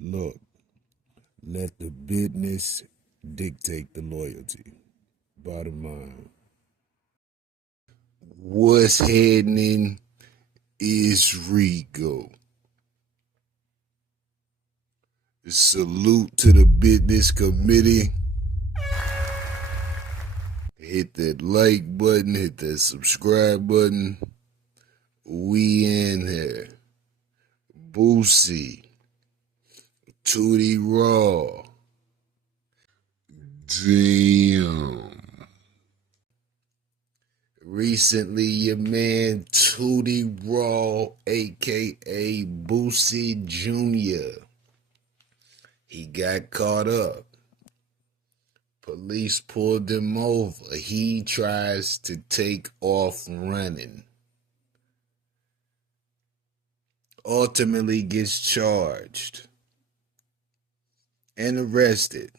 Look, let the business dictate the loyalty. Bottom line. What's happening is Rico. Salute to the business committee. Hit that like button, hit that subscribe button. We in here. Boosie. Tootie Raw. Damn. Recently, your man Tootie Raw, aka Boosie Jr., he got caught up. Police pulled him over. He tries to take off running. Ultimately gets charged and arrested.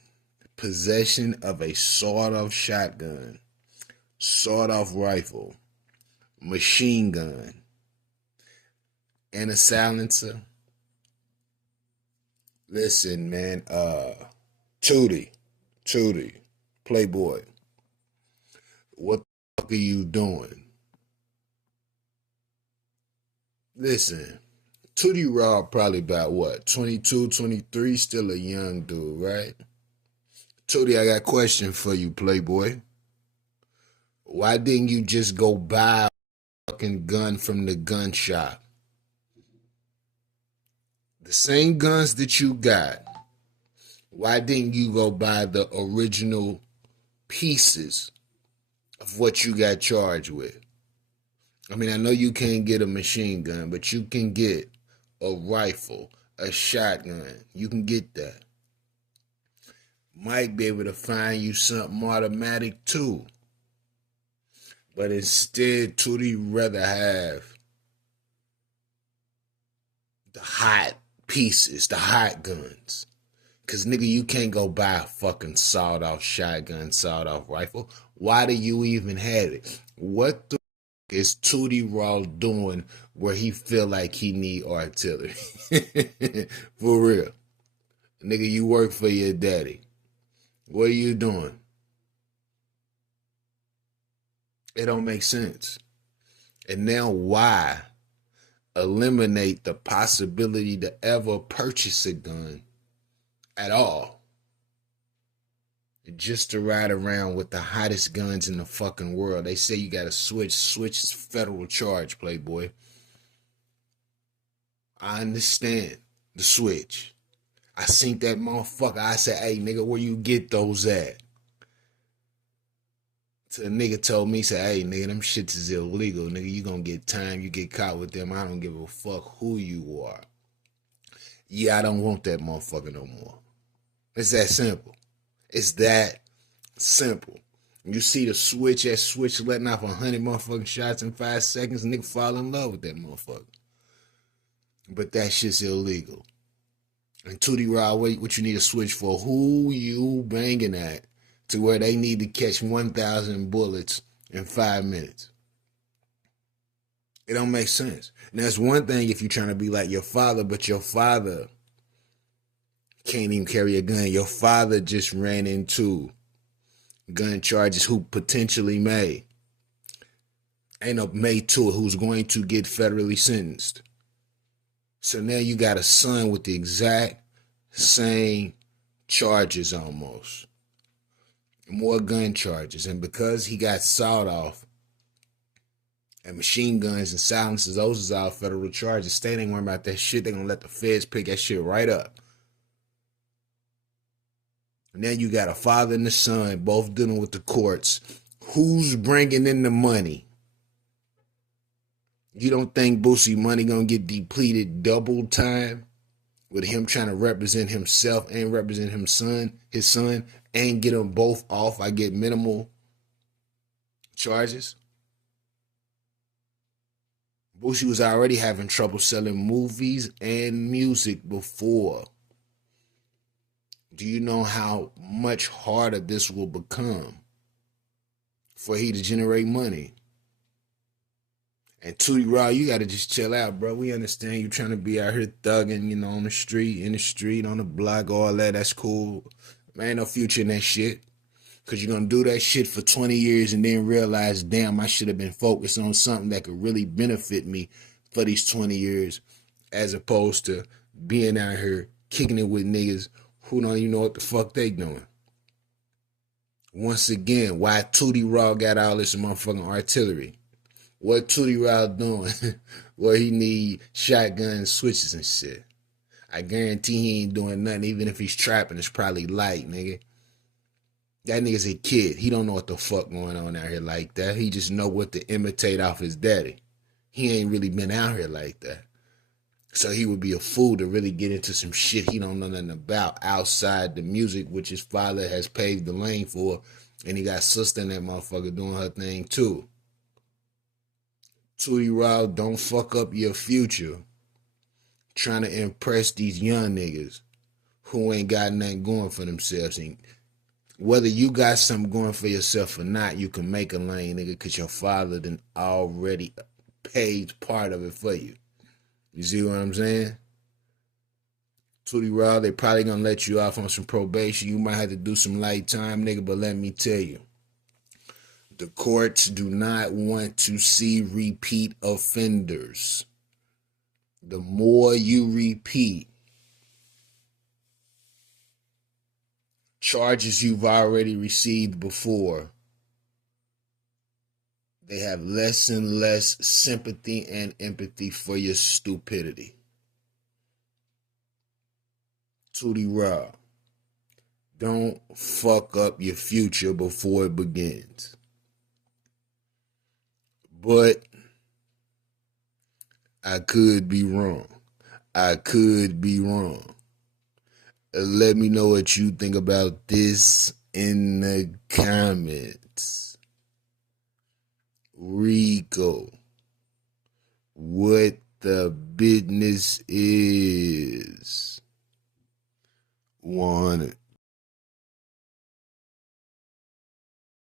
Possession of a sawed-off shotgun, sawed-off rifle, machine gun, and a silencer. Listen, man, Tootie, Playboy, what the fuck are you doing? Listen, Tootie Raw probably about what, 22, 23, still a young dude, right? Tootie, I got a question for you, Playboy. Why didn't you just go buy a fucking gun from the gun shop? The same guns that you got, why didn't you go buy the original pieces of what you got charged with? I mean, I know you can't get a machine gun, but you can get a rifle, a shotgun. You can get that. Might be able to find you something automatic too. But instead, Tootie rather have the hot pieces, the hot guns. Cause nigga, you can't go buy a fucking sawed-off shotgun, sawed-off rifle. Why do you even have it? What the is Tootie Raw doing where he feel like he need artillery? For real. Nigga, you work for your daddy. What are you doing? It don't make sense. And now why eliminate the possibility to ever purchase a gun at all? Just to ride around with the hottest guns in the fucking world. They say you gotta switch. Switch is federal charge, Playboy. I understand the switch. I seen that motherfucker. I said, hey, nigga, where you get those at? So the nigga told me, say, hey, nigga, them shits is illegal. Nigga, you gonna get time. You get caught with them. I don't give a fuck who you are. Yeah, I don't want that motherfucker no more. It's that simple. It's that simple. You see the switch, that switch letting off 100 motherfucking shots in 5 seconds, nigga fall in love with that motherfucker. But that shit's illegal. And Tootie Raw, what you need a switch for? Who you banging at to where they need to catch 1,000 bullets in 5 minutes? It don't make sense. And that's one thing if you're trying to be like your father, but your father can't even carry a gun. Your father just ran into gun charges who potentially may. Ain't no may to it who's going to get federally sentenced. So now you got a son with the exact same charges almost. More gun charges. And because he got sawed off and machine guns and silencers, those is all federal charges. State ain't worrying about that shit. They're going to let the feds pick that shit right up. And then you got a father and a son both dealing with the courts. Who's bringing in the money? You don't think Boosie money gonna get depleted double time with him trying to represent himself and represent his son, and get them both off? I get minimal charges. Boosie was already having trouble selling movies and music before. Do you know how much harder this will become for he to generate money? And Tootie Raw, you gotta just chill out, bro. We understand you trying to be out here thugging, on the street, in the street, on the block, all that. That's cool. Man, ain't no future in that shit. Cause you're gonna do that shit for 20 years and then realize, damn, I should have been focused on something that could really benefit me for these 20 years, as opposed to being out here kicking it with niggas who don't even know what the fuck they doing. Once again, why Tootie Raw got all this motherfucking artillery? What Tootie Raw doing? Where he need shotgun switches and shit. I guarantee he ain't doing nothing. Even if he's trapping, it's probably light, nigga. That nigga's a kid. He don't know what the fuck going on out here like that. He just know what to imitate off his daddy. He ain't really been out here like that. So he would be a fool to really get into some shit he don't know nothing about outside the music, which his father has paved the lane for. And he got sister in that motherfucker doing her thing too. Tootie Raw, don't fuck up your future trying to impress these young niggas who ain't got nothing going for themselves. And whether you got something going for yourself or not, you can make a lane, nigga, because your father done already paid part of it for you. You see what I'm saying? Tootie Raw, they probably gonna let you off on some probation. You might have to do some light time, nigga, but let me tell you, the courts do not want to see repeat offenders. The more you repeat charges you've already received before, they have less and less sympathy and empathy for your stupidity. Tootie Raw, don't fuck up your future before it begins. But I could be wrong. I could be wrong. Let me know what you think about this in the comments. Rico, what the business is? 100.